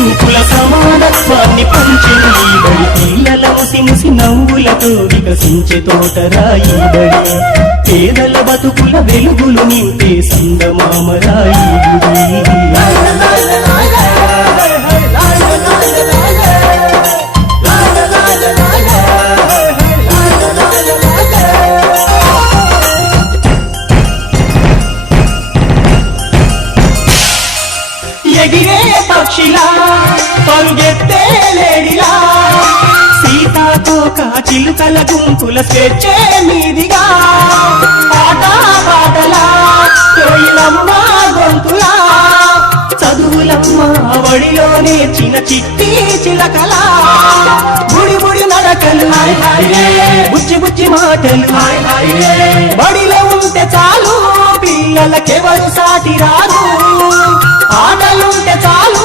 గుంపుల సమానత్వాన్ని పంచెను ఈ బడి పిల్లల ముసి ముసి నవ్వులతో వికసించే తోటరాయి బడి పేదల బతుకుల వెలుగులు నింపే సందమామరాయి గుడి ఎగిరే పక్షిలా పరుగెత్తే లేడిలా సీతాకోక చిలుకల గుంపుల స్వేచ్ఛే మీదిగా పాట పాటలా కోయిలమ్మ గొంతులా చదువులమ్మ వడిలో నేర్చిన చిట్టి చిలకలా బుడి బుడి నడకలు బుచ్చి బుచ్చి మాటలు బడిలో ఉంటే చాలు పిల్లలకెవరు సాటి రారు ఆటలుంటే చాలు